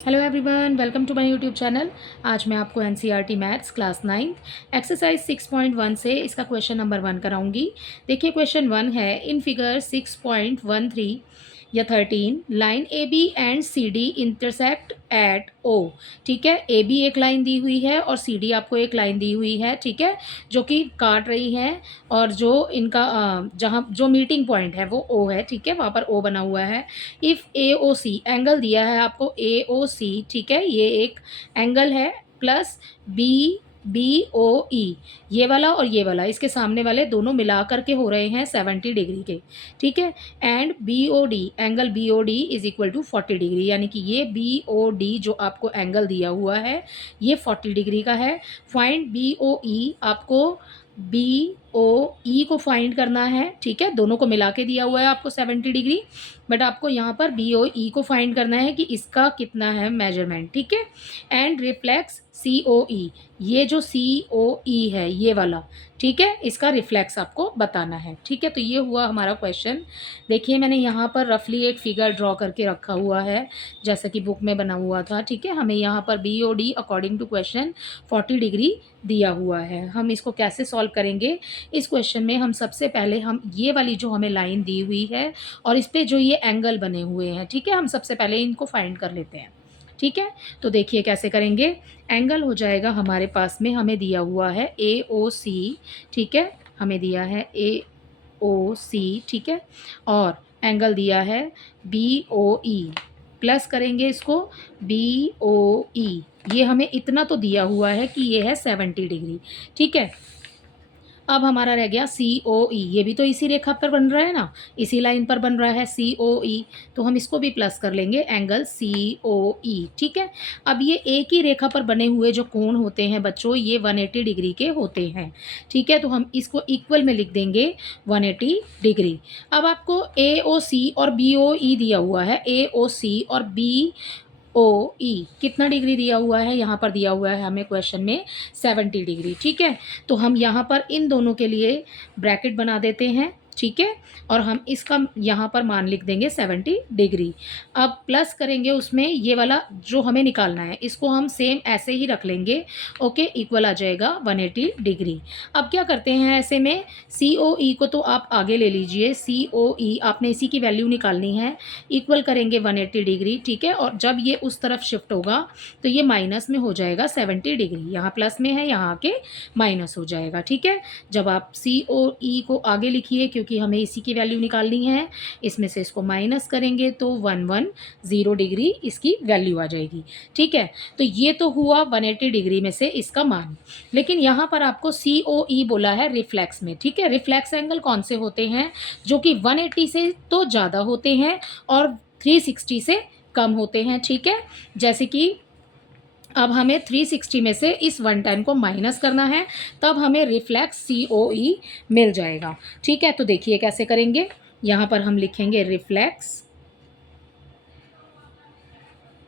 Hello everyone, welcome to my YouTube channel. आज मैं आपको एनसीईआरटी मैथ्स क्लास 9 एक्सरसाइज 6.1 से इसका क्वेश्चन नंबर 1 कराऊंगी। देखिए क्वेश्चन 1 है, इन फिगर 6.13 या 13 line A B and C D intersect at O. ठीक है, ए बी एक लाइन दी हुई है और सी डी आपको एक लाइन दी हुई है। ठीक है, जो कि काट रही है और जो इनका जहाँ जो मीटिंग पॉइंट है वो ओ है। ठीक है, वहाँ पर ओ बना हुआ है। If A O C angle दिया है आपको ए ओ सी। ठीक है, ये एक एंगल है प्लस बी बी ओ ई, ये वाला और ये वाला इसके सामने वाले दोनों मिला करके हो रहे हैं 70 डिग्री के। ठीक है, and B O D angle B O D is equal to 40 degree, यानी कि ये बी ओ डी जो आपको एंगल दिया हुआ है ये 40 डिग्री का है। फाइंड बी ओ ई, आपको बी ओ ई को फाइंड करना है। ठीक है, दोनों को मिला के दिया हुआ है आपको 70 डिग्री, बट आपको यहाँ पर बी ओ ई को फाइंड करना है कि इसका कितना है मेजरमेंट। ठीक है, एंड रिफ्लेक्स सी ओ ई, ये जो सी ओ ई है ये वाला, ठीक है, इसका रिफ्लेक्स आपको बताना है। ठीक है, तो ये हुआ हमारा क्वेश्चन। देखिए मैंने यहाँ पर रफली एक फिगर ड्रॉ करके रखा हुआ है जैसा कि बुक में बना हुआ था। ठीक है, हमें यहाँ पर B O D according to question 40 degree दिया हुआ है। हम इसको कैसे सॉल्व करेंगे? इस क्वेश्चन में हम सबसे पहले हम ये वाली जो हमें लाइन दी हुई है और इस पे जो ये एंगल बने हुए हैं, ठीक है, हम सबसे पहले इनको फाइंड कर लेते हैं। ठीक है, तो देखिए कैसे करेंगे। एंगल हो जाएगा हमारे पास में, हमें दिया हुआ है ए ओ सी। ठीक है, हमें दिया है ए ओ सी। ठीक है, और एंगल दिया है बी ओ ई, प्लस करेंगे इसको बी ओ ई, ये हमें इतना तो दिया हुआ है कि ये है 70 डिग्री। ठीक है, अब हमारा रह गया सी ओ ई, ये भी तो इसी रेखा पर बन रहा है ना, इसी लाइन पर बन रहा है सी ओ ई, तो हम इसको भी प्लस कर लेंगे एंगल सी ओ ई। ठीक है, अब ये एक ही रेखा पर बने हुए जो कोण होते हैं बच्चों, ये 180 डिग्री के होते हैं। ठीक है, तो हम इसको इक्वल में लिख देंगे 180 डिग्री। अब आपको ए ओ सी और बी ओ ई दिया हुआ है, ए ओ सी और बी ओ ई कितना डिग्री दिया हुआ है? यहाँ पर दिया हुआ है हमें क्वेश्चन में 70 डिग्री। ठीक है, तो हम यहाँ पर इन दोनों के लिए ब्रैकेट बना देते हैं। ठीक है, और हम इसका यहाँ पर मान लिख देंगे 70 डिग्री। अब प्लस करेंगे उसमें ये वाला जो हमें निकालना है, इसको हम सेम ऐसे ही रख लेंगे। ओके, इक्वल आ जाएगा 180 डिग्री। अब क्या करते हैं ऐसे में, सी ओ ई को तो आप आगे ले लीजिए, सी ओ ई आपने इसी की वैल्यू निकालनी है, इक्वल करेंगे 180 डिग्री। ठीक है, और जब ये उस तरफ शिफ्ट होगा तो ये माइनस में हो जाएगा 70 डिग्री, यहाँ प्लस में है यहाँ के माइनस हो जाएगा। ठीक है, जब आप सी ओ ई को आगे लिखिए क्योंकि हमें इसी की वैल्यू निकालनी है, इसमें से इसको माइनस करेंगे तो 110 डिग्री इसकी वैल्यू आ जाएगी। ठीक है, तो ये तो हुआ 180 डिग्री में से इसका मान, लेकिन यहाँ पर आपको सी ओ ई बोला है रिफ्लेक्स में। ठीक है, रिफ्लेक्स एंगल कौन से होते हैं? जो कि 180 से तो ज़्यादा होते हैं और 360 से कम होते हैं। ठीक है, जैसे कि अब हमें 360 में से इस 110 को माइनस करना है, तब हमें रिफ्लेक्स सी ओ ई मिल जाएगा। ठीक है, तो देखिए कैसे करेंगे। यहाँ पर हम लिखेंगे रिफ्लेक्स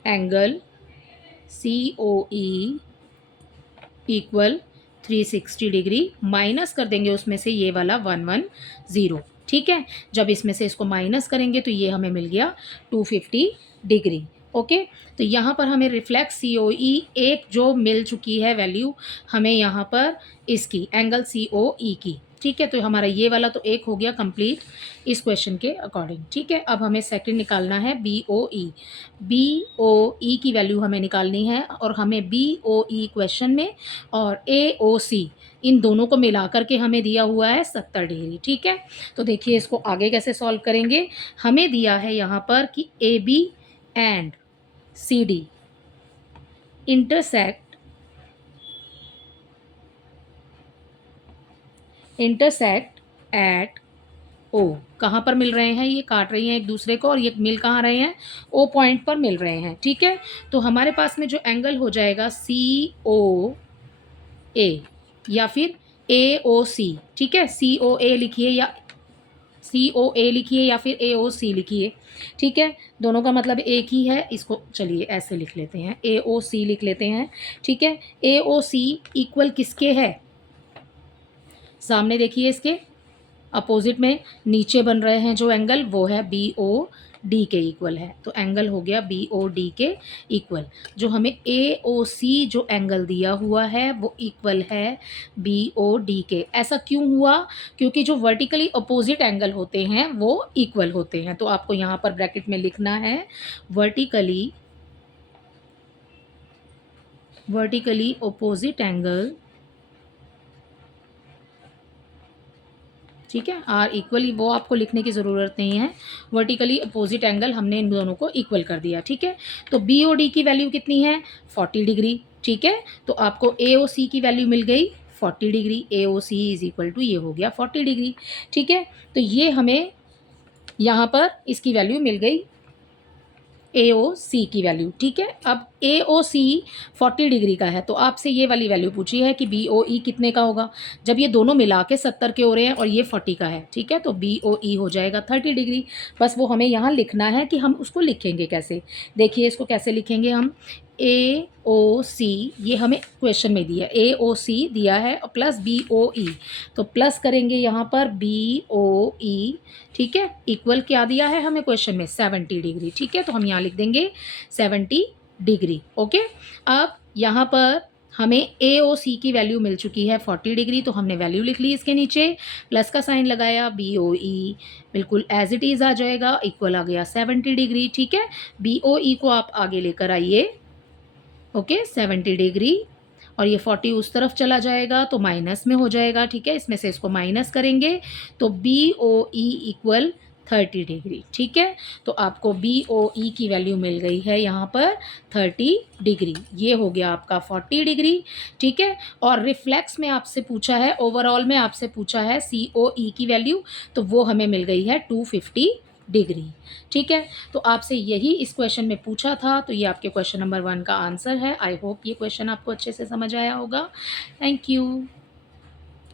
एंगल सी ओ ई इक्वल 360 डिग्री, माइनस कर देंगे उसमें से ये वाला 110। ठीक है, जब इसमें से इसको माइनस करेंगे तो ये हमें मिल गया 250 डिग्री। ओके, तो यहाँ पर हमें रिफ्लेक्स सी ओ ई एक जो मिल चुकी है वैल्यू हमें यहाँ पर इसकी एंगल सी ओ ई की। ठीक है, तो हमारा ये वाला तो एक हो गया कंप्लीट इस क्वेश्चन के अकॉर्डिंग। ठीक है, अब हमें सेकंड निकालना है बी ओ ई। बी ओ ई की वैल्यू हमें निकालनी है और हमें बी ओ ई क्वेश्चन में और ए ओ सी इन दोनों को मिला करके हमें दिया हुआ है 70 डिग्री। ठीक है, तो देखिए इसको आगे कैसे सॉल्व करेंगे। हमें दिया है यहाँ पर कि A B and C D intersect at O. कहाँ पर मिल रहे हैं? ये काट रही हैं एक दूसरे को और ये मिल कहाँ रहे हैं? ओ पॉइंट पर मिल रहे हैं। ठीक है, तो हमारे पास में जो एंगल हो जाएगा सी ओ ए या फिर ए ओ सी। ठीक है, सी ओ ए लिखिए या सी ओ ए लिखिए या फिर ए ओ सी लिखिए। ठीक है, दोनों का मतलब एक ही है, इसको चलिए ऐसे लिख लेते हैं, ए ओ सी लिख लेते हैं। ठीक है, ए ओ सी इक्वल किसके है? सामने देखिए इसके अपोजिट में नीचे बन रहे हैं जो एंगल, वो है बी ओ डी के इक्वल है। तो एंगल हो गया बी ओ डी के इक्वल। जो हमें ए ओ सी जो एंगल दिया हुआ है वो इक्वल है बी ओ डी के। ऐसा क्यों हुआ? क्योंकि जो वर्टिकली अपोजिट एंगल होते हैं वो इक्वल होते हैं। तो आपको यहाँ पर ब्रैकेट में लिखना है वर्टिकली अपोजिट एंगल, ठीक है, आर इक्वली, वो आपको लिखने की ज़रूरत नहीं है। वर्टिकली अपोजिट एंगल हमने इन दोनों को इक्वल कर दिया, ठीक है। तो बी ओ डी की वैल्यू कितनी है? 40 डिग्री, ठीक है। तो आपको ए ओ सी की वैल्यू मिल गई 40 degree. A O C is equal to ये हो गया 40 डिग्री, ठीक है। तो ये हमें यहाँ पर इसकी वैल्यू मिल गई ए ओ सी की वैल्यू, ठीक है। अब ए ओ सी 40 डिग्री का है तो आपसे ये वाली वैल्यू पूछी है कि बी ओ ई कितने का होगा। जब ये दोनों मिला के 70 के हो रहे हैं और ये 40 का है, ठीक है, तो बी ओ ई हो जाएगा 30 डिग्री। बस वो हमें यहाँ लिखना है कि हम उसको लिखेंगे कैसे। देखिए इसको कैसे लिखेंगे हम। ए ओ सी, ये हमें क्वेश्चन में दिया, ए ओ सी दिया है और प्लस बी ओ ई, तो प्लस करेंगे यहाँ पर बी ओ ई, ठीक है, इक्वल क्या दिया है हमें क्वेश्चन में? 70 डिग्री, ठीक है। तो हम यहाँ लिख देंगे 70 डिग्री, ओके। अब यहाँ पर हमें ए ओ सी की वैल्यू मिल चुकी है 40 डिग्री, तो हमने वैल्यू लिख ली इसके नीचे, प्लस का साइन लगाया, बी ओ ई बिल्कुल एज इट इज़ आ जाएगा, इक्वल आ गया 70 डिग्री, ठीक है। बी ओ ई को आप आगे लेकर आइए, ओके, 70 डिग्री, और ये 40 उस तरफ चला जाएगा तो माइनस में हो जाएगा, ठीक है। इसमें से इसको माइनस करेंगे तो B O E equal 30 degree, ठीक है। तो आपको बी ओ ई की वैल्यू मिल गई है यहाँ पर 30 डिग्री। ये हो गया आपका 40 डिग्री, ठीक है। और रिफ्लेक्स में आपसे पूछा है, ओवरऑल में आपसे पूछा है सी ओ ई की वैल्यू, तो वो हमें मिल गई है 250 डिग्री, ठीक है। तो आपसे यही इस क्वेश्चन में पूछा था, तो ये आपके क्वेश्चन नंबर 1 का आंसर है। आई होप ये क्वेश्चन आपको अच्छे से समझ आया होगा। Thank you.